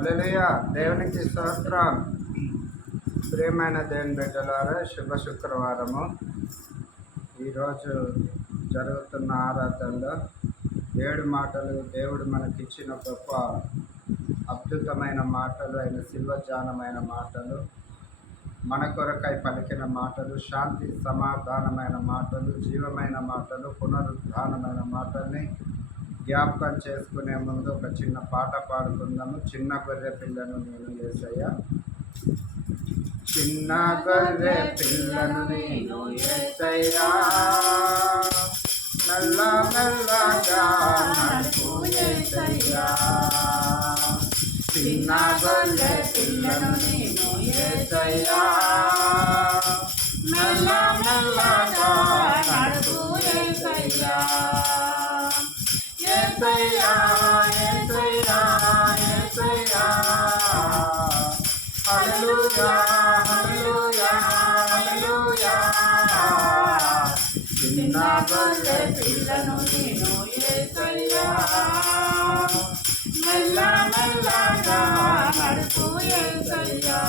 హల్లెలూయా. దేవునికి స్తోత్రం. ప్రియమైన దేవుని బిడ్డలారా, శుభ శుక్రవారము. ఈరోజు జరుగుతున్న ఆరాధనలో 7 మాటలు దేవుడు మనకిచ్చిన గొప్ప అద్భుతమైన మాటలు, ఆయన శిల్వజానమైన మాటలు, మన కొరకై పలికిన మాటలు, శాంతి సమాధానమైన మాటలు, జీవమైన మాటలు, పునరుద్ధానమైన మాటల్ని జ్ఞాపకం చేసుకునే ముందు ఒక చిన్న పాట పాడుకుందాము. చిన్న గొర్రె పిల్లను నేను యేసయ్యా, చిన్న గొర్రె పిల్లను నేను యేసయ్యా, నల్ల నల్లగా నడుపు యేసయ్యా, చిన్న గొర్రె పిల్లను నేను యేసయ్యా, నల్ల నల్లగా నడుపు యేసయ్యా, యేసయ్యా యేసయ్యా యేసయ్యా, హల్లెలూయా హల్లెలూయా హల్లెలూయా, చిన్న గొర్రె పిల్లను నేను యేసయ్యా, మెల్ల మెల్లగా నడుపు యేసయ్యా.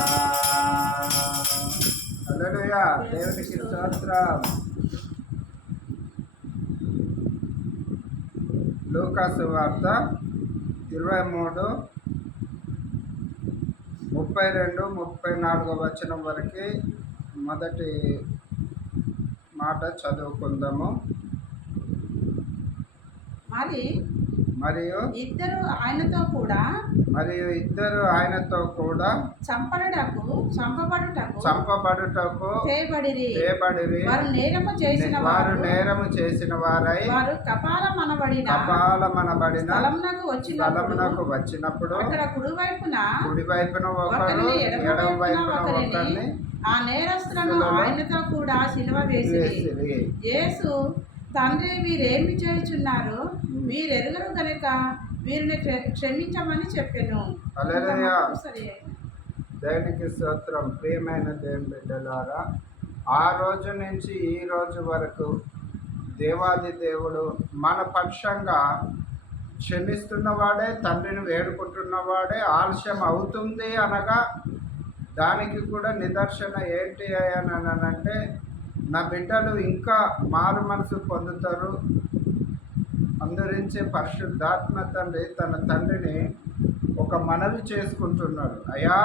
హల్లెలూయా. దేవునికి స్తోత్రం. లూకాసు వార్త 23:32-34 వచనం వరకు మొదటి మాట చదువుకుందాము. మరియు ఇద్దరు ఆయనతో కూడా చంపబడుటకు తేబడిరి. వారు నేరము చేసిన వారై కపాలమనబడిన స్థలమునకు వచ్చినప్పుడు కుడివైపున ఒకరు ఎడమవైపున ఒకరిని ఆ నేరస్తులను ఆయనతో కూడా సిలువ వేసిరి. యేసు, తండ్రి, వీరేమి చేయుచున్నారు, వీరెరుగరు గనుక వీరిని క్షమించమని చెప్పెను. హల్లెలూయా. దేవునికి స్తోత్రం. ప్రియమైన దేవుని బిడ్డలారా, ఆ రోజు నుంచి ఈ రోజు వరకు దేవాది దేవుడు మన పక్షంగా క్షమిస్తున్నవాడే, తండ్రిని వేడుకుంటున్నవాడే. ఆలస్యం అవుతుంది అనగా దానికి కూడా నిదర్శన ఏంటి అని అంటే, నా బిడ్డలు ఇంకా మారు మనసు పొందుతారు. అందరించి పరిశుద్ధాత్మ తండ్రి తన తండ్రిని ఒక మనవి చేసుకుంటున్నాడు. అయ్యా,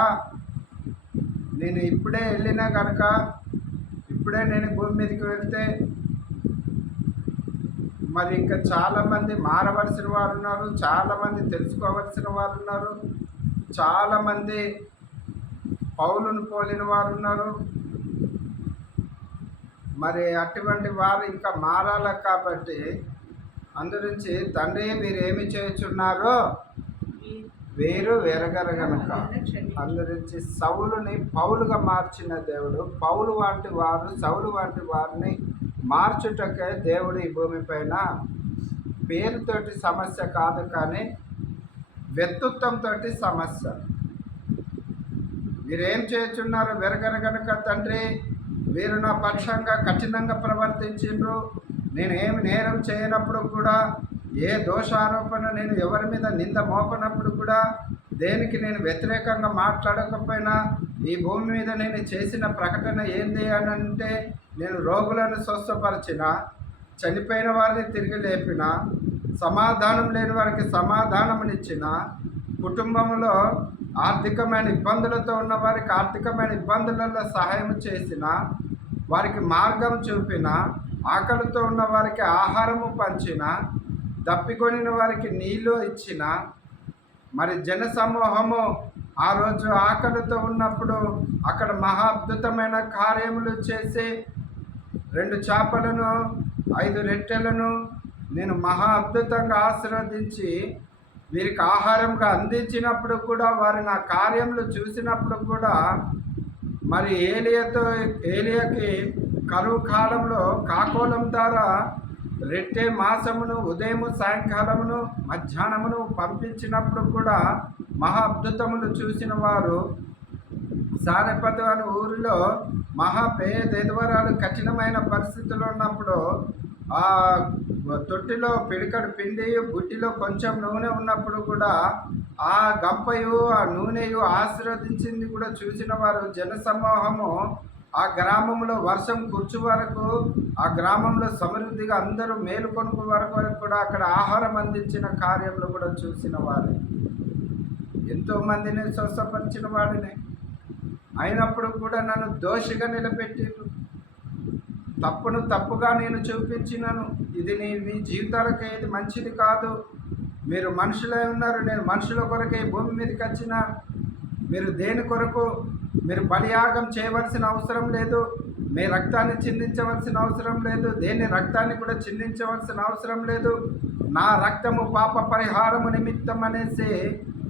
నేను ఇప్పుడే వెళ్ళినా కనుక, ఇప్పుడే నేను భూమి మీదకి వెళ్తే మరి ఇంకా చాలామంది మారవలసిన వారు ఉన్నారు, చాలామంది తెలుసుకోవలసిన వారు ఉన్నారు, చాలామంది పౌలును పోలిన వారు ఉన్నారు. మరి అటువంటి వారు ఇంకా మారాలి. కాబట్టి అందురించి, తండ్రి, మీరు ఏమి చేయుచున్నారో వీరు వెరగరు గనుక. అందురించి సౌలుని పౌలుగా మార్చిన దేవుడు, పౌలు వంటి వారు సౌలు వంటి వారిని మార్చుటకే దేవుడు ఈ భూమిపైన పేరుతోటి సమస్య కాదు, కానీ వ్యక్తిత్వంతో సమస్య. మీరేం చేయుచున్నారు వెరగరు గనుక, తండ్రి, వీరు నా పక్షంగా కఠినంగా ప్రవర్తించిండ్రు. నేను ఏమి నేరం చేయనప్పుడు కూడా, ఏ దోషారోపణ నేను ఎవరి మీద నింద మోపనప్పుడు కూడా, దేనికి నేను వ్యతిరేకంగా మాట్లాడకపోయినా, ఈ భూమి మీద నేను చేసిన ప్రకటన ఏంది అని అంటే, నేను రోగులను స్వస్థపరిచిన, చనిపోయిన వారిని తిరిగి లేపిన, సమాధానం లేని వారికి సమాధానమునిచ్చిన, కుటుంబంలో ఆర్థికమైన ఇబ్బందులతో ఉన్న వారికి ఆర్థికమైన ఇబ్బందులలో సహాయం చేసిన, వారికి మార్గం చూపిన, ఆకలితో ఉన్న వారికి ఆహారము పంచిన, దప్పికొనిన వారికి నీళ్ళు ఇచ్చిన, మరి జన సమూహము ఆ రోజు ఆకలితో ఉన్నప్పుడు అక్కడ మహా అద్భుతమైన కార్యములు చేసి 2 చేపలను 5 రొట్టెలను నేను మహా అద్భుతంగా ఆశీర్వదించి వీరికి ఆహారంగా అందించినప్పుడు కూడా, వారి నా కార్యములు చూసినప్పుడు కూడా, మరి ఏలియాకి కరువు కాలంలో కాకోలం ద్వారా రెట్టే మాసమును ఉదయము సాయంకాలమును మధ్యాహ్నమును పంపించినప్పుడు కూడా మహా అద్భుతములు చూసిన వారు, సారెపదు అనే ఊరిలో మహాపేదెదువరాలు కఠినమైన పరిస్థితులు ఉన్నప్పుడు ఆ తొట్టిలో పిడికడు పిండి, బుట్టిలో కొంచెం నూనె ఉన్నప్పుడు కూడా ఆ గంపయు ఆ నూనెయు ఆశీర్వదించింది కూడా చూసిన వారు జనసమూహము ఆ గ్రామంలో వర్షం కుర్చు వరకు, ఆ గ్రామంలో సమృద్ధిగా అందరూ మేలుకొనుకు వరకు కూడా అక్కడ ఆహారం అందించిన కార్యంలో కూడా చూసిన వారు ఎంతో మందిని స్వస్థపరిచిన వాడిని. అయినప్పుడు కూడా నన్ను దోషిగా నిలబెట్టిండ్రు. తప్పును తప్పుగా నేను చూపించినాను. ఇది మీ జీవితాలకు ఏది మంచిది కాదు. మీరు మనుషులై ఉన్నారు, నేను మనుషుల కొరకే భూమి మీదకి వచ్చిన. మీరు దేని కొరకు మీరు బలియాగం చేయవలసిన అవసరం లేదు. మీ రక్తాన్ని చిందించవలసిన అవసరం లేదు. దేని రక్తాన్ని కూడా చిందించవలసిన అవసరం లేదు. నా రక్తము పాప పరిహారము నిమిత్తం అనేసి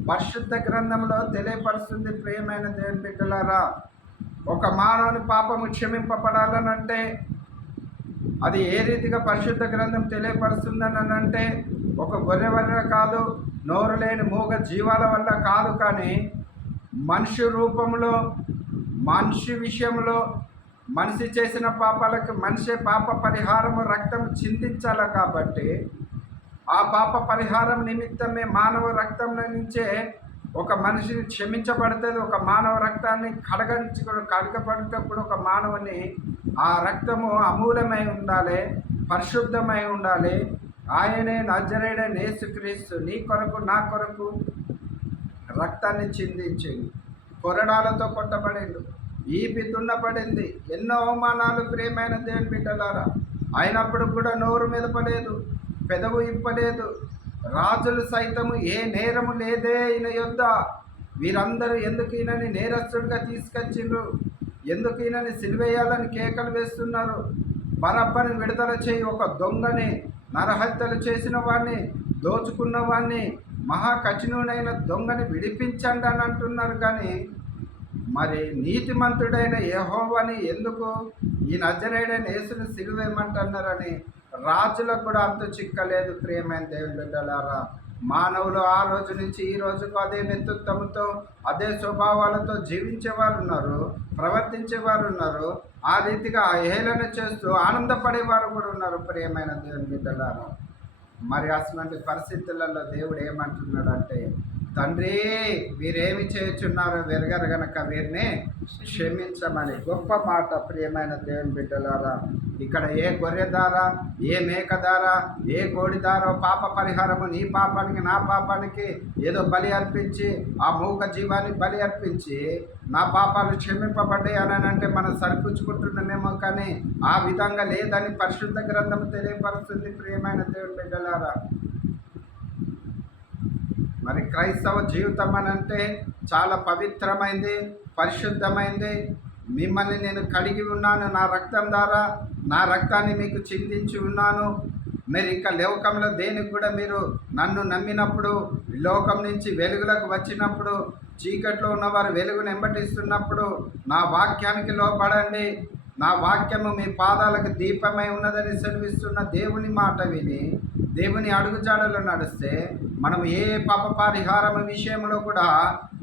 పరిశుద్ధ గ్రంథంలో తెలియపరుస్తుంది. ప్రియమైన దేవుని బిడ్డలారా, ఒక మానవుని పాపము క్షమింపబడాలనంటే అది ఏ రీతిగా పరిశుద్ధ గ్రంథం తెలియపరుస్తుందని అంటే ఒక గొర్రె వల్ల కాదు, నోరు లేని మూగ జీవాల వల్ల కాదు, కానీ మనిషి రూపంలో, మనిషి విషయంలో, మనిషి చేసిన పాపాలకు మనిషి పాప పరిహారము రక్తం చిందించాలి. కాబట్టి ఆ పాప పరిహారం నిమిత్తమే మానవ రక్తం నుంచే ఒక మనిషిని క్షమించబడుతుంది. ఒక మానవ రక్తాన్ని కడగబడేటప్పుడు ఒక మానవుని ఆ రక్తము అమూలమై ఉండాలి, పరిశుద్ధమై ఉండాలి. ఆయనే నజరేయుడైన యేసుక్రీస్తు నీ కొరకు నా కొరకు రక్తాన్ని చిందించింది. కొరడాలతో కొట్టబడిండు, ఈపి దున్నపడింది, ఎన్నో అవమానాలు. ప్రియమైన దేవుని బిడ్డలారా, అయినప్పుడు కూడా నోరు మెదపలేదు, పెదవు ఇప్పలేదు. రాజులు సైతము ఏ నేరము లేదే ఈయన యొద్ద. వీరందరూ ఎందుకు ఈయనని నేరస్తుడిగా తీసుకొచ్చిండ్రు, ఎందుకు ఈయనని సిలువేయాలని కేకలు వేస్తున్నారు. బరబ్బని విడుదల చేయి, ఒక దొంగని, నరహత్యలు చేసిన వాడిని, దోచుకున్న వాడిని, మహాకఠినుడైన దొంగని విడిపించండి అని అంటున్నారు. కానీ మరి నీతిమంతుడైన యెహోవాని ఎందుకు ఈ నజరేయుడైన యేసుని సిలువేయమంటున్నారని రాజులకు కూడా అంత చిక్కలేదు. ప్రియమైన దేవుని బిడ్డలారా, మానవులు ఆ రోజు నుంచి ఈ రోజుకు అదే వ్యక్తిత్వంతో, అదే స్వభావాలతో జీవించేవారు ఉన్నారు, ప్రవర్తించేవారు ఉన్నారు. ఆ రీతిగా హేళన చేస్తూ ఆనందపడేవారు కూడా ఉన్నారు. ప్రియమైన దేవుని బిడ్డలారా, మరి అటువంటి పరిస్థితులలో దేవుడు ఏమంటున్నాడంటే, తండ్రి వీరేమి చేయుచున్నారో వెరగరు గనక వీరిని క్షమించమని. గొప్ప మాట. ప్రియమైన దేవుని బిడ్డలారా, ఇక్కడ ఏ గొర్రె దారా, ఏ మేక దారా, ఏ కోడి దారో పాప పరిహారము నీ పాపానికి నా పాపానికి ఏదో బలి అర్పించి, ఆ మూగ జీవాన్ని బలి అర్పించి నా పాపాలు క్షమింపబడ్డాయి అని అంటే మనం సరిపుచ్చుకుంటున్నామేమో, కానీ ఆ విధంగా లేదని పరిశుద్ధ గ్రంథం తెలియపరుస్తుంది. ప్రియమైన దేవుని బిడ్డలారా, మరి క్రైస్తవ జీవితం అని అంటే చాలా పవిత్రమైంది, పరిశుద్ధమైంది. మిమ్మల్ని నేను కడిగి ఉన్నాను నా రక్తం ద్వారా, నా రక్తాన్ని మీకు చిందించి ఉన్నాను. మీరు ఇంకా లోకంలో దేనికి కూడా మీరు నన్ను నమ్మినప్పుడు, లోకం నుంచి వెలుగులకు వచ్చినప్పుడు, చీకట్లో ఉన్నవారు వెలుగును వెంబడిస్తున్నప్పుడు నా వాక్యానికి లోపడండి. నా వాక్యము మీ పాదాలకు దీపమై ఉన్నదని సెలవిస్తున్న దేవుని మాట విని దేవుని అడుగుజాడలో నడిస్తే మనం ఏ పాప పరిహారం విషయంలో కూడా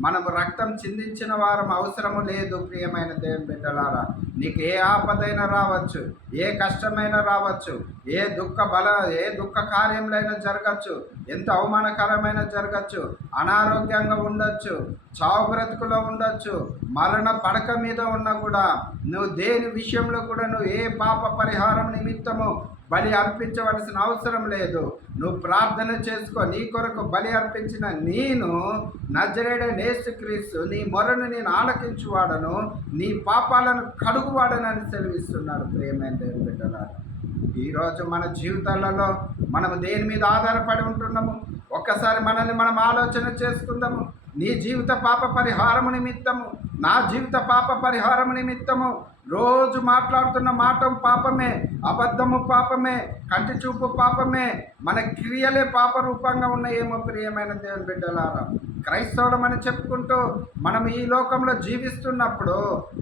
మనము రక్తం చిందించిన వారం అవసరము లేదు. ప్రియమైన దేవుని బిడ్డలారా, నీకు ఏ ఆపదైనా రావచ్చు, ఏ కష్టమైనా రావచ్చు, ఏ దుఃఖ కార్యంలైనా జరగచ్చు, ఎంత అవమానకరమైన జరగచ్చు, అనారోగ్యంగా ఉండొచ్చు, చావు బ్రతుకులో ఉండొచ్చు, మరణ పడక మీద ఉన్నా కూడా నువ్వు దేని విషయంలో కూడా నువ్వు ఏ పాప పరిహారం నిమిత్తము బలి అర్పించవలసిన అవసరం లేదు. నువ్వు ప్రార్థన చేసుకో. నీ కొరకు బలి అర్పించిన నేను నజరేయుడైన యేసుక్రీస్తు నీ మొరను నేను ఆలకించువాడను, నీ పాపాలను కడుగువాడనని సెలవిస్తున్నాడు. ప్రియమైన దేవుని బిడ్డలారా, ఈరోజు మన జీవితాలలో మనము దేని మీద ఆధారపడి ఉంటున్నాము? ఒక్కసారి మనల్ని మనం ఆలోచన చేసుకుందాము. నీ జీవిత పాప పరిహారము నిమిత్తము, నా జీవిత పాప పరిహారము నిమిత్తము రోజు మాట్లాడుతున్న మాట పాపమే, అబద్ధము పాపమే, కంటి చూపు పాపమే, మన క్రియలే పాప రూపంగా ఉన్నాయేమో. ప్రియమైన దేవుని బిడ్డలారా, క్రైస్తవులమని చెప్పుకుంటూ మనం ఈ లోకంలో జీవిస్తున్నప్పుడు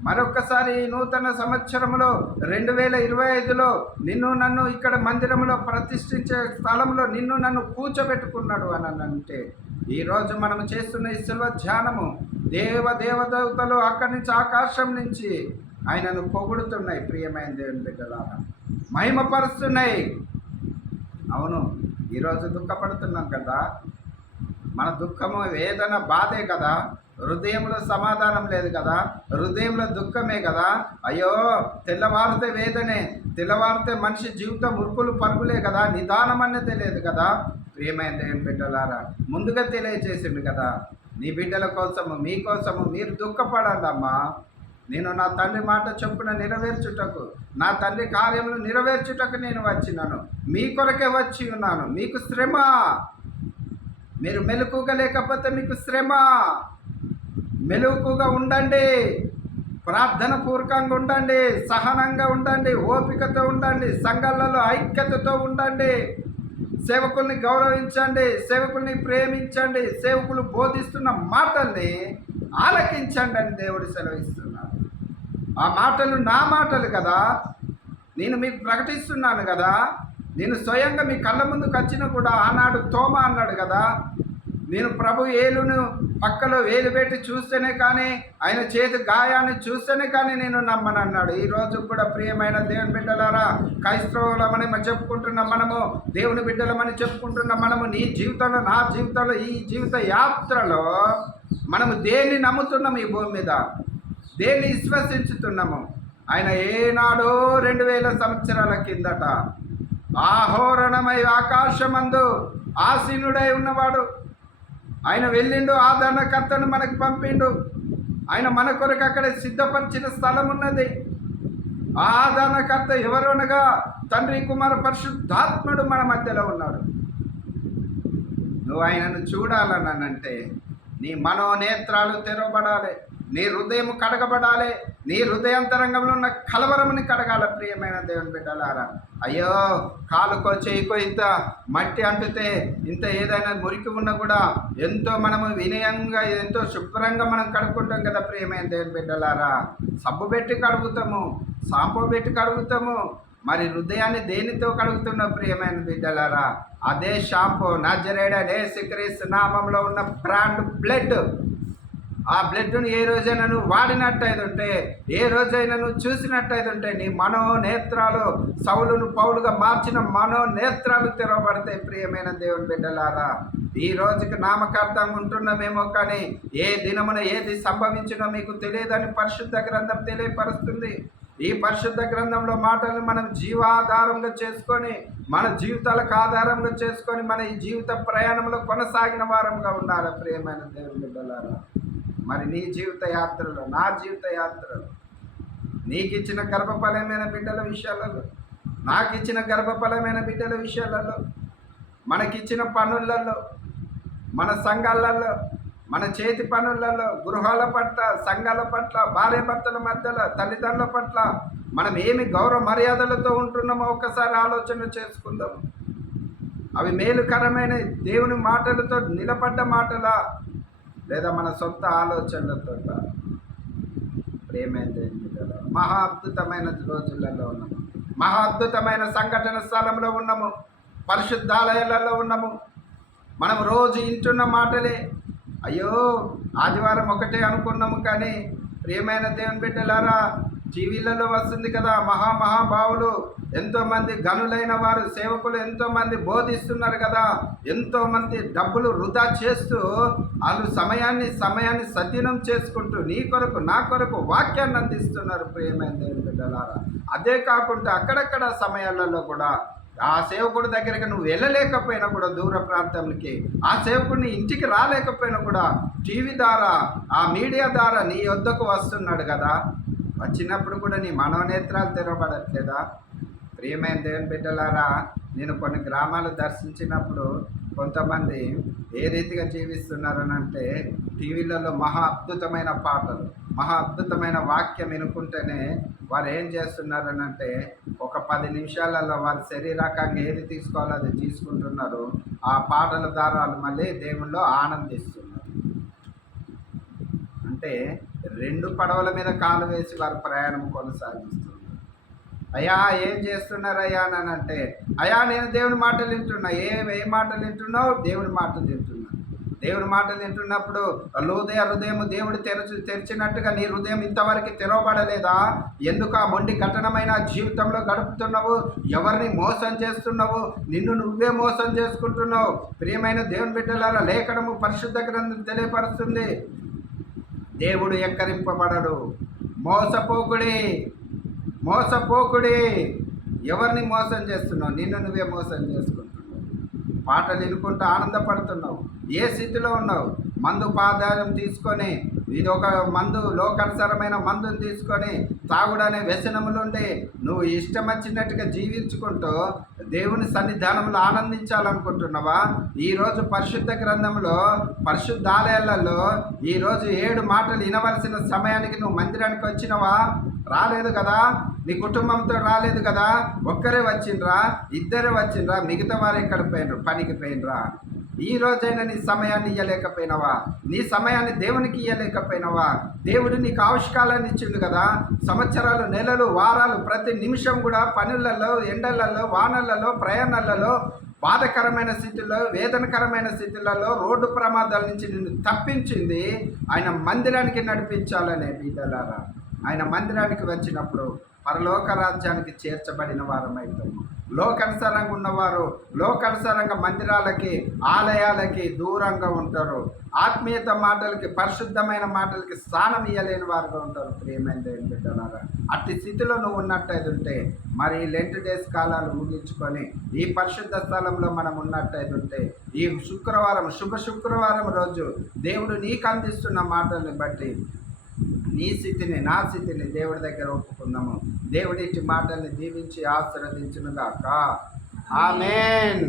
మరొకసారి ఈ నూతన సంవత్సరంలో 2025లో నిన్ను నన్ను ఇక్కడ మందిరంలో ప్రతిష్ఠించే స్థలంలో నిన్ను నన్ను కూర్చోబెట్టుకున్నాడు అని అంటే, ఈరోజు మనం చేస్తున్న ఈ శిల్వ ధ్యానము దేవదూతలు అక్కడి నుంచి ఆకాశం నుంచి ఆయనను పొగుడుతున్నాయి. ప్రియమైన దేవుని బిడ్డలారా, మహిమపరుస్తున్నాయి. అవును, ఈరోజు దుఃఖపడుతున్నాం కదా, మన దుఃఖము వేదన బాధే కదా, హృదయంలో సమాధానం లేదు కదా, హృదయంలో దుఃఖమే కదా. అయ్యో తెల్లవారితే వేదనే, తెల్లవారితే మనిషి జీవితం ఉరుకులు పరుగులే కదా, నిదానం అన్నదే లేదు కదా. ప్రియమైన దేవుని బిడ్డలారా, ముందుగా తెలియజేసిండు కదా, నీ బిడ్డల కోసము మీకోసము మీరు దుఃఖపడాలమ్మా. నేను నా తండ్రి మాట చొప్పున నెరవేర్చుటకు, నా తండ్రి కార్యములు నెరవేర్చుటకు నేను వచ్చినాను, మీ కొరకే వచ్చి ఉన్నాను. మీకు శ్రమ, మీరు మెలకుగా లేకపోతే మీకు శ్రమ. మెలకుగా ఉండండి, ప్రార్థన పూర్వకంగా ఉండండి, సహనంగా ఉండండి, ఓపికతో ఉండండి, సంఘాలలో ఐక్యతతో ఉండండి, సేవకుల్ని గౌరవించండి, సేవకుల్ని ప్రేమించండి, సేవకులు బోధిస్తున్న మాటల్ని ఆలకించండి అని దేవుడు సెలవిస్తున్నాడు. ఆ మాటలు నా మాటలు కదా, నేను మీకు ప్రకటిస్తున్నాను కదా. నేను స్వయంగా మీ కళ్ళ ముందుకు వచ్చినా కూడా ఆనాడు తోమ అన్నాడు కదా, నేను ప్రభు ఏలును పక్కలో వేలు పెట్టి చూస్తేనే కానీ, ఆయన చేతి గాయాన్ని చూస్తేనే కానీ నేను నమ్మనన్నాడు. ఈరోజు కూడా ప్రియమైన దేవుని బిడ్డలారా, క్రైస్తవులమని చెప్పుకుంటున్న మనము, దేవుని బిడ్డలమని చెప్పుకుంటున్న మనము, నీ జీవితంలో నా జీవితంలో ఈ జీవిత యాత్రలో మనము దేన్ని నమ్ముతున్నాము, ఈ భూమి మీద దేన్ని విశ్వసించుతున్నాము. ఆయన ఏనాడో 2000 సంవత్సరాల కిందట ఆహోరణమై ఆకాశమందు ఆసీనుడై ఉన్నవాడు ఆయన వెళ్ళిండు, ఆదరణకర్తను మనకు పంపిండు. ఆయన మన కొరకు అక్కడ సిద్ధపరిచిన స్థలం ఉన్నది. ఆ ఆదరణకర్త ఎవరనగా తండ్రి కుమార పరిశుద్ధాత్ముడు మన మధ్యలో ఉన్నాడు. నువ్వు ఆయనను చూడాలనంటే నీ మనోనేత్రాలు తెరవబడాలి, నీ హృదయం కడగబడాలి, నీ హృదయాంతరంగంలో ఉన్న కలవరముని కడగాల. ప్రియమైన దేవుని బిడ్డలారా, అయ్యో కాలుకో చేయికో ఇంత మట్టి అంటుతే, ఇంత ఏదైనా మురికి ఉన్నా కూడా ఎంతో మనము వినయంగా ఎంతో శుభ్రంగా మనం కడుక్కుంటాం కదా. ప్రియమైన దేవుని బిడ్డలారా, సబ్బు పెట్టి కడుగుతాము, షాంపూ పెట్టి కడుగుతాము, మరి హృదయాన్ని దేనితో కడుగుతున్న ప్రియమైన బిడ్డలారా? అదే షాంపూ, నజరేయుడైన యేసుక్రీస్తు నామంలో ఉన్న బ్రాండ్ బ్లడ్. ఆ బ్లడ్ను ఏ రోజైనా నువ్వు వాడినట్టయితే ఉంటే, ఏ రోజైనా నువ్వు చూసినట్టయితే ఉంటే, నీ మనోనేత్రాలు సౌలును పౌలుగా మార్చిన మనోనేత్రాలు తెరవబడతాయి. ప్రియమైన దేవుని బిడ్డలారా, ఈ రోజుకి నామకార్థంగా ఉంటున్నామేమో కానీ ఏ దినమున ఏది సంభవించినో మీకు తెలియదని పరిశుద్ధ గ్రంథం తెలియపరుస్తుంది. ఈ పరిశుద్ధ గ్రంథంలో మాటలను మనం జీవాధారంగా చేసుకొని, మన జీవితాలకు ఆధారంగా చేసుకొని, మన ఈ జీవిత ప్రయాణంలో కొనసాగిన వారంగా ఉండాలి. ప్రియమైన దేవుని బిడ్డలారా, మరి నీ జీవిత యాత్రలో, నా జీవిత యాత్రలో, నీకు ఇచ్చిన గర్భఫలమైన బిడ్డల విషయాలలో, నాకు ఇచ్చిన గర్భఫలమైన బిడ్డల విషయాలలో, మనకిచ్చిన పనులలో, మన సంఘాలలో, మన చేతి పనులలో, గృహాల పట్ల, సంఘాల పట్ల, భార్య భర్తల మధ్యలో, తల్లిదండ్రుల పట్ల మనం ఏమి గౌరవ మర్యాదలతో ఉంటున్నామో ఒక్కసారి ఆలోచన చేసుకుందాం. అవి మేలుకరమైన దేవుని మాటలతో నిలబడ్డ మాటలా, లేదా మన సొంత ఆలోచనలతో? ప్రేమైన మహా అద్భుతమైన రోజులలో ఉన్నాము, మహా అద్భుతమైన సంఘటన స్థలంలో ఉన్నాము, పరిశుద్ధాలయాలలో ఉన్నాము. మనం రోజు వింటున్న మాటలే. అయ్యో ఆదివారం ఒకటే అనుకున్నాము కానీ ప్రియమైన దేవుని బిడ్డలారా, టీవీలలో వస్తుంది కదా, మహామహాభావులు ఎంతోమంది గనులైన వారు, సేవకులు ఎంతోమంది బోధిస్తున్నారు కదా. ఎంతోమంది డబ్బులు వృధా చేస్తూ వాళ్ళు సమయాన్ని సద్వినియోగం చేసుకుంటూ నీ కొరకు నా కొరకు వాక్యాన్ని అందిస్తున్నారు. ప్రియమైన దేవుని బిడ్డలారా, అదే కాకుండా అక్కడక్కడ సమయాలలో కూడా ఆ సేవకుడి దగ్గరికి నువ్వు వెళ్ళలేకపోయినా కూడా, దూర ప్రాంతానికి ఆ సేవకుడిని ఇంటికి రాలేకపోయినా కూడా టీవీ ద్వారా, ఆ మీడియా ద్వారా నీ వద్దకు వస్తున్నాడు కదా. వచ్చినప్పుడు కూడా నీ మనోనేత్రాలు తెరవబడట్లేదా? ప్రియమైన దేవుని బిడ్డలారా, నేను కొన్ని గ్రామాలు దర్శించినప్పుడు కొంతమంది ఏ రీతిగా జీవిస్తున్నారని అంటే, టీవీలలో మహా అద్భుతమైన పాటలు, మహా అద్భుతమైన వాక్యం వినుకుంటేనే వారు ఏం చేస్తున్నారని అంటే, ఒక 10 నిమిషాలలో వారి శరీరకంగా ఏది తీసుకోవాలో అది తీసుకుంటున్నారు. ఆ పాటల ద్వారా వాళ్ళు మళ్ళీ దేవుల్లో ఆనందిస్తున్నారు. అంటే 2 పడవల మీద కాలు వేసి వారు ప్రయాణం కొనసాగిస్తున్నారు. అయ్యా ఏం చేస్తున్నారయ్యా అని అంటే, అయ్యా నేను దేవుని మాటలు వింటున్నా. ఏ మాటలు వింటున్నావు? దేవుని మాటలు వింటున్నా. దేవుని మాటలు వింటున్నప్పుడు హృదయం దేవుడు తెరిచినట్టుగా నీ హృదయం ఇంతవరకు తెరవబడలేదా? ఎందుకు ఆ మొండి కఠినమైన జీవితంలో గడుపుతున్నావు? ఎవరిని మోసం చేస్తున్నావు? నిన్ను నువ్వే మోసం చేసుకుంటున్నావు. ప్రియమైన దేవుని బిడ్డలారా, లేఖనము పరిశుద్ధ గ్రంథం తెలియపరుస్తుంది, దేవుడు ఎక్కరింపబడడు. మోసపోకుడి, మోసపోకుడి. ఎవరిని మోసం చేస్తున్నావు? నిన్ను నువ్వే మోసం చేసుకుంటున్నావు. పాటలు వినుకుంటూ ఆనందపడుతున్నావు. ఏ స్థితిలో ఉన్నావు? మందు పాదాయం తీసుకొని, ఇది ఒక మందు, లోకానుసారమైన మందుని తీసుకొని తాగుడనే వ్యసనములుండి నువ్వు ఇష్టం వచ్చినట్టుగా జీవించుకుంటూ దేవుని సన్నిధానంలో ఆనందించాలనుకుంటున్నావా? ఈరోజు పరిశుద్ధ గ్రంథంలో, పరిశుద్ధాలయాలలో ఈరోజు 7 మాటలు వినవలసిన సమయానికి నువ్వు మందిరానికి వచ్చినవా? రాలేదు కదా. నీ కుటుంబంతో రాలేదు కదా. ఒక్కరే వచ్చిండ్రా, ఇద్దరే వచ్చిండ్రా, మిగతా వారు ఎక్కడ పోయినరు? పనికి పోయినరా? ఈ రోజైనా నీ సమయాన్ని ఇవ్వలేకపోయినావా? నీ సమయాన్ని దేవునికి ఇవ్వలేకపోయినావా? దేవుడు నీకు ఆవిష్కారాన్ని ఇచ్చిండు కదా. సంవత్సరాలు, నెలలు, వారాలు, ప్రతి నిమిషం కూడా పనులలో, ఎండలలో, వానలలో, ప్రయాణాలలో, బాధకరమైన స్థితిలో, వేదనకరమైన స్థితులలో, రోడ్డు ప్రమాదాల నుంచి నిన్ను తప్పించింది ఆయన మందిరానికి నడిపించాలనే బిడ్డలారా. ఆయన మందిరానికి వచ్చినప్పుడు పరలోక రాజ్యానికి చేర్చబడిన వారమైతాము. లోకానుసారంగా ఉన్నవారు లోకానుసారంగా మందిరాలకి, ఆలయాలకి దూరంగా ఉంటారు. ఆత్మీయత మాటలకి, పరిశుద్ధమైన మాటలకి స్థానం ఇవ్వలేని వారుగా ఉంటారు. ప్రియమైన దేవుని బిడ్డలారా, అట్టి స్థితిలో నువ్వు ఉన్నట్టయితే ఉంటే, మరి లెంట్ డేస్ కాలాలు ముగించుకొని ఈ పరిశుద్ధ స్థలంలో మనం ఉన్నట్టయితే ఉంటే, ఈ శుక్రవారం, శుభ శుక్రవారం రోజు దేవుడు నీకు అందిస్తున్న మాటల్ని బట్టి నీ స్థితిని, నా స్థితిని దేవుడి దగ్గర ఒప్పుకుందాము. దేవుడి మాటల్ని దీవించి ఆశీర్వదించునుగాక. ఆమేన్.